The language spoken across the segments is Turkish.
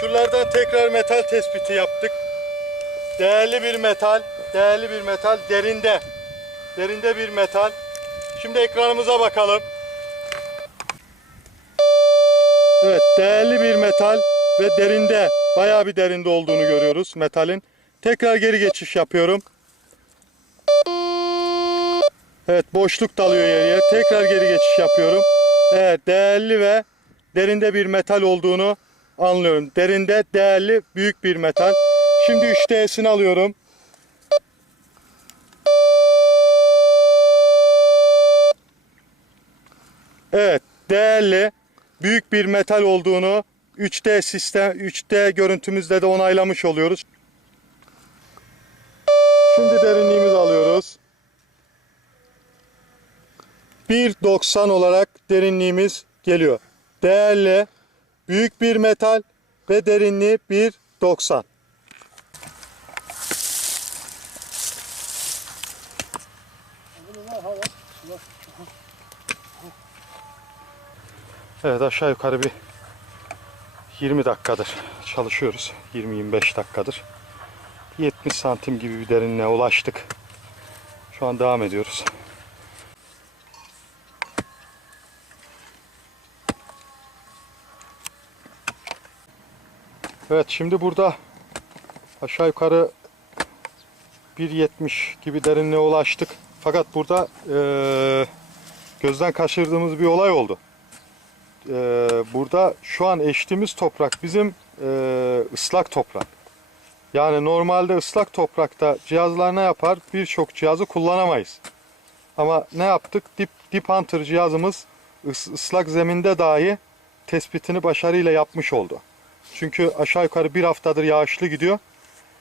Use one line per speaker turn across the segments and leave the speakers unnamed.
Şuralardan tekrar metal tespiti yaptık. Değerli bir metal, değerli bir metal derinde. Derinde bir metal. Şimdi ekranımıza bakalım. Evet, değerli bir metal ve derinde, bayağı bir derinde olduğunu görüyoruz metalin. Tekrar geri geçiş yapıyorum. Evet, boşluk dalıyor yere. Tekrar geri geçiş yapıyorum. Evet, değerli ve derinde bir metal olduğunu anlıyorum. Derinde değerli büyük bir metal. Şimdi 3D'sini alıyorum. Evet, değerli büyük bir metal olduğunu 3D sistem 3D görüntümüzde de onaylamış oluyoruz. Şimdi derinliğimizi alıyoruz. 1.90 olarak derinliğimiz geliyor. Değerli büyük bir metal ve derinliği 1.90. Evet aşağı yukarı bir 20 dakikadır çalışıyoruz. 20-25 dakikadır. 70 santim gibi bir derinliğe ulaştık. Şu an devam ediyoruz. Evet şimdi burada aşağı yukarı 1.70 gibi derinliğe ulaştık. Fakat burada eee, gözden kaçırdığımız bir olay oldu. Eee, burada şu an eştiğimiz toprak bizim eee, ıslak toprak. Yani normalde ıslak toprakta cihazlar ne yapar? Birçok cihazı kullanamayız. Ama ne yaptık? Dip, Deep Hunter cihazımız ıs- ıslak zeminde dahi tespitini başarıyla yapmış oldu. Çünkü aşağı yukarı bir haftadır yağışlı gidiyor.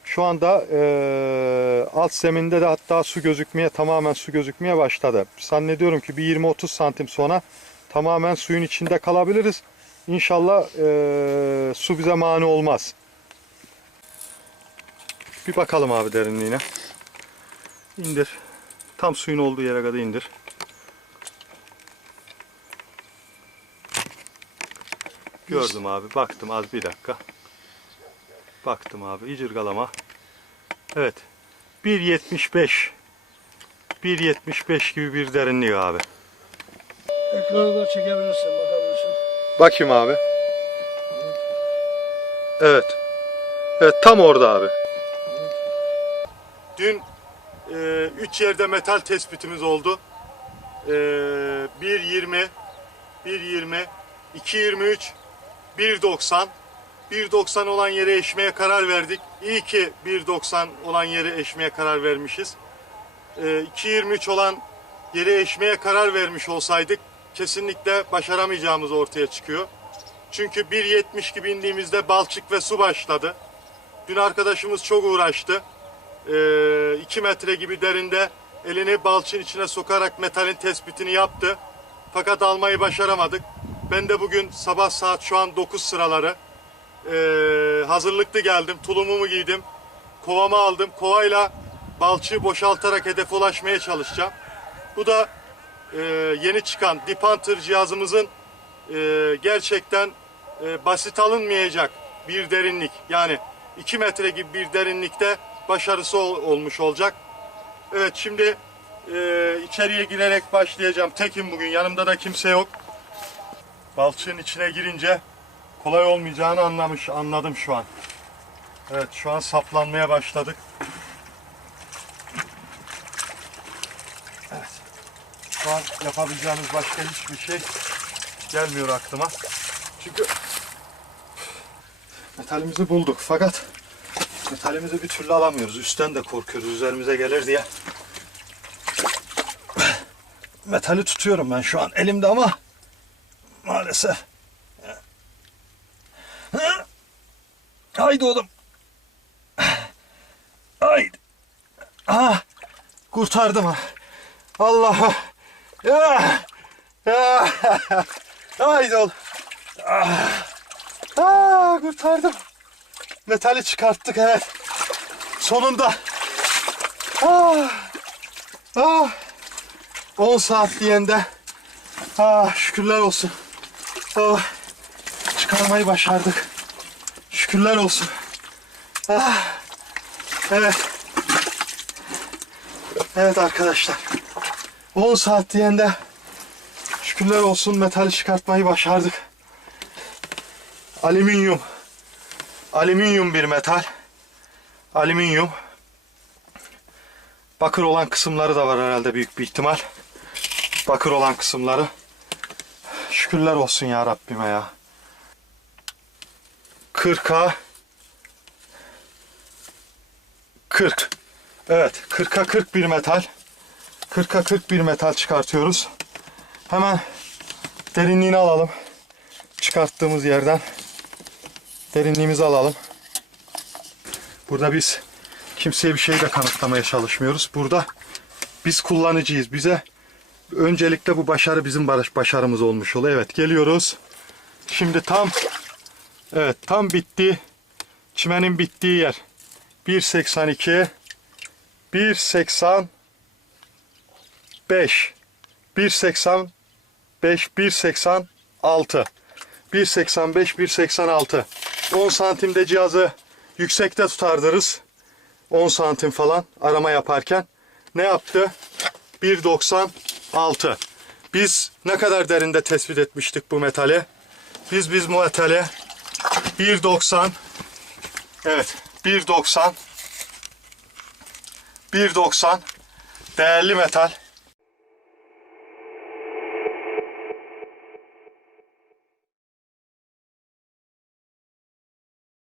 Şu anda eee, alt zeminde de hatta su gözükmeye tamamen su gözükmeye başladı. Zannediyorum ki bir 20-30 santim sonra tamamen suyun içinde kalabiliriz. İnşallah eee, su bize mani olmaz. Bir bakalım abi derinliğine. İndir. Tam suyun olduğu yere kadar indir. Gördüm abi. Baktım az bir dakika. Baktım abi. icirgalama. Evet. 1.75 1.75 gibi bir derinlik abi.
Ekranı da çekebilirsin, bakabilirsin.
Bakayım abi. Evet. Evet tam orada abi. Dün 3 yerde metal tespitimiz oldu. E, 1.20 1.20 2.23 1.90 1.90 olan yere eşmeye karar verdik. İyi ki 1.90 olan yere eşmeye karar vermişiz. E, 2.23 olan yere eşmeye karar vermiş olsaydık kesinlikle başaramayacağımız ortaya çıkıyor. Çünkü 1.70 gibi indiğimizde balçık ve su başladı. Dün arkadaşımız çok uğraştı. 2 metre gibi derinde elini balçın içine sokarak metalin tespitini yaptı. Fakat almayı başaramadık. Ben de bugün sabah saat şu an 9 sıraları ee, hazırlıklı geldim. Tulumumu giydim. Kovamı aldım. Kovayla balçığı boşaltarak hedefe ulaşmaya çalışacağım. Bu da e, yeni çıkan Deep Hunter cihazımızın e, gerçekten e, basit alınmayacak bir derinlik. Yani 2 metre gibi bir derinlikte başarısı ol- olmuş olacak. Evet şimdi e, içeriye girerek başlayacağım. Tekim bugün yanımda da kimse yok. Balçığın içine girince kolay olmayacağını anlamış anladım şu an. Evet şu an saplanmaya başladık. Evet. Şu an yapabileceğimiz başka hiçbir şey gelmiyor aklıma. Çünkü metalimizi bulduk fakat metalimizi bir türlü alamıyoruz. Üstten de korkuyoruz üzerimize gelir diye. Metali tutuyorum ben şu an elimde ama maalesef. Haydi oğlum. Haydi. Ah, kurtardım ha. Allah. Ya. Ya. Haydi oğlum. Ah. Ah, kurtardım. Metali çıkarttık evet. Sonunda. Ah. Ah. 10 saat diyende. Ah, şükürler olsun. Oh. Çıkarmayı başardık. Şükür. Şükürler olsun. Ah. Evet. Evet arkadaşlar. 10 saat diyende şükürler olsun metali çıkartmayı başardık. Alüminyum. Alüminyum bir metal. Alüminyum. Bakır olan kısımları da var herhalde büyük bir ihtimal. Bakır olan kısımları. Şükürler olsun ya Rabbime ya. 40'a 40. Evet 40'a 40 bir metal. 40'a 40 bir metal çıkartıyoruz. Hemen derinliğini alalım. Çıkarttığımız yerden derinliğimizi alalım. Burada biz kimseye bir şey de kanıtlamaya çalışmıyoruz. Burada biz kullanıcıyız. Bize öncelikle bu başarı bizim başarımız olmuş oluyor. Evet geliyoruz. Şimdi tam evet tam bitti. Çimenin bittiği yer. 1.82 1.85 1.85 1.86 1.85 1.86 10 santimde cihazı yüksekte tutardırız. 10 santim falan arama yaparken. Ne yaptı? 1.96. Biz ne kadar derinde tespit etmiştik bu metali? Biz biz bu metali 1.90 Evet 1.90 1.90 değerli metal